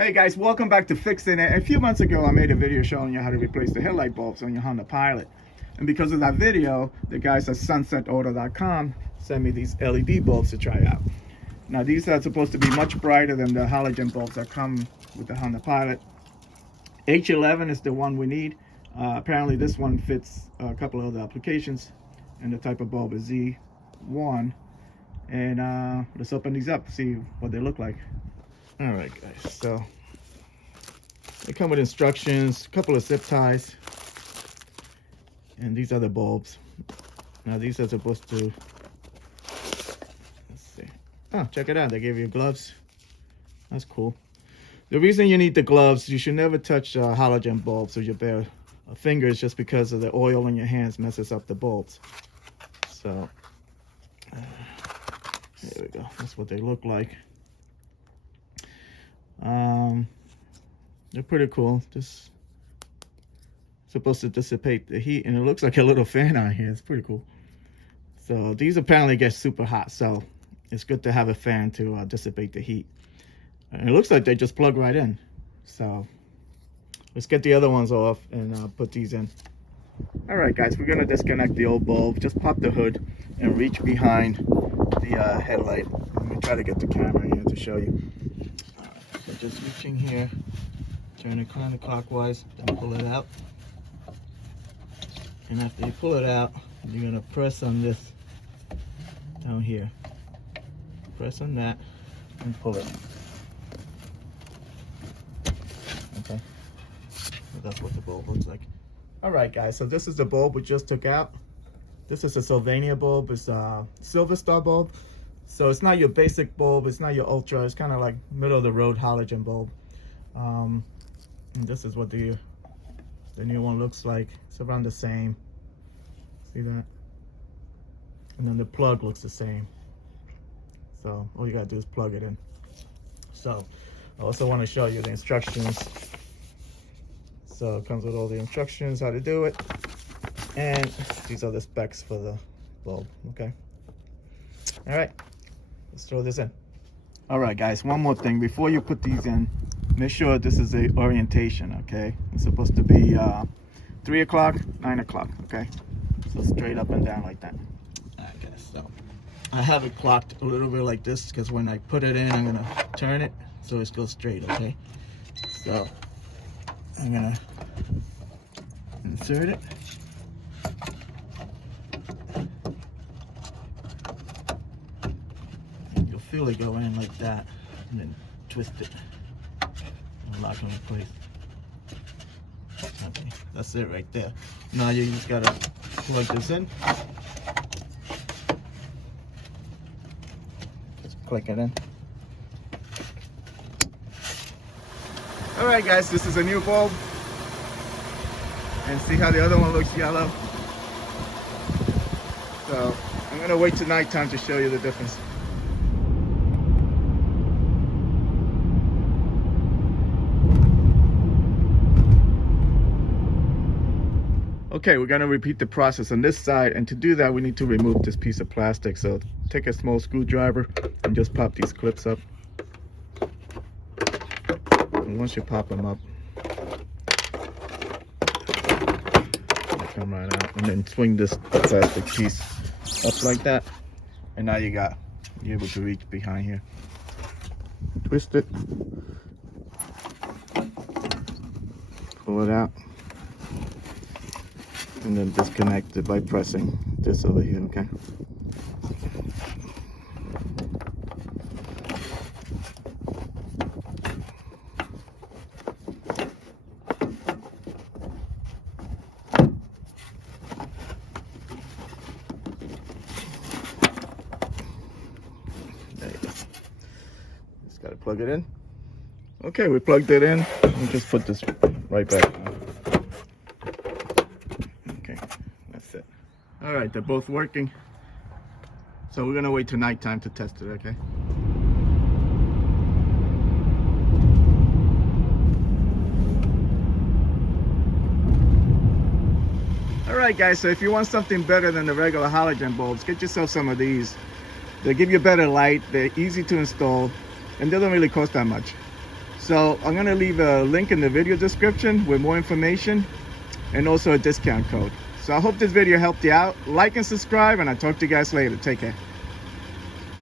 Hey guys, welcome back to Fixin. A few months ago, I made a video showing you how to replace the headlight bulbs on your Honda Pilot. And because of that video, the guys at sunsetauto.com sent me these LED bulbs to try out. Now these are supposed to be much brighter than the halogen bulbs that come with the Honda Pilot. H11 is the one we need. Apparently this one fits a couple of other applications, and the type of bulb is Z1. And let's open these up, see what they look like. All right guys, so they come with instructions, a couple of zip ties, and these are the bulbs. Now these are supposed to, let's see, oh, check it out, they gave you gloves. That's cool. The reason you need the gloves, you should never touch halogen bulbs with your bare fingers, just because of the oil in your hands messes up the bulbs. So there we go, that's what they look like. They're pretty cool. Just supposed to dissipate the heat, and it looks like a little fan on here. It's pretty cool. So these apparently get super hot, so it's good to have a fan to dissipate the heat. And it looks like they just plug right in. So let's get the other ones off and put these in. All right guys, we're gonna disconnect the old bulb. Just pop the hood and reach behind the headlight. Let me try to get the camera here to show you. So just reaching here, turn it counterclockwise, then pull it out. And after you pull it out, you're gonna press on this down here. Press on that and pull it. Okay, so that's what the bulb looks like. All right guys, so this is the bulb we just took out. This is a Sylvania bulb. It's a Silver Star bulb. So it's not your basic bulb, it's not your ultra, it's kind of like middle of the road halogen bulb. And this is what the new one looks like. It's around the same. See that? And then the plug looks the same. So all you gotta do is plug it in. So I also want to show you the instructions. So it comes with all the instructions, how to do it. And these are the specs for the bulb, okay? All right. Let's throw this in. All right guys, one more thing before you put these in, make sure this is a orientation, okay? It's supposed to be 3 o'clock, 9 o'clock, okay? So straight up and down like that. All right guys, so I have it clocked a little bit like this because when I put it in, I'm gonna turn it so it goes straight, okay? So I'm gonna insert it. Feel it go in like that, and then twist it and lock it in place. Okay, that's it right there. Now you just gotta plug this in. Just click it in. All right guys, this is a new bulb, and see how the other one looks yellow. So I'm gonna wait till nighttime to show you the difference. Okay, we're gonna repeat the process on this side, and to do that we need to remove this piece of plastic. So take a small screwdriver and just pop these clips up. And once you pop them up, they come right out, and then swing this plastic piece up like that, and now you're able to reach behind here. Twist it, pull it out, and then disconnect it by pressing this over here, okay? There you go. Just gotta plug it in. Okay, we plugged it in. We just put this right back. All right, they're both working. So we're gonna wait till nighttime to test it, okay? All right guys, so if you want something better than the regular halogen bulbs, get yourself some of these. They give you better light, they're easy to install, and they don't really cost that much. So I'm gonna leave a link in the video description with more information and also a discount code. So I hope this video helped you out. Like and subscribe, and I'll talk to you guys later. Take care.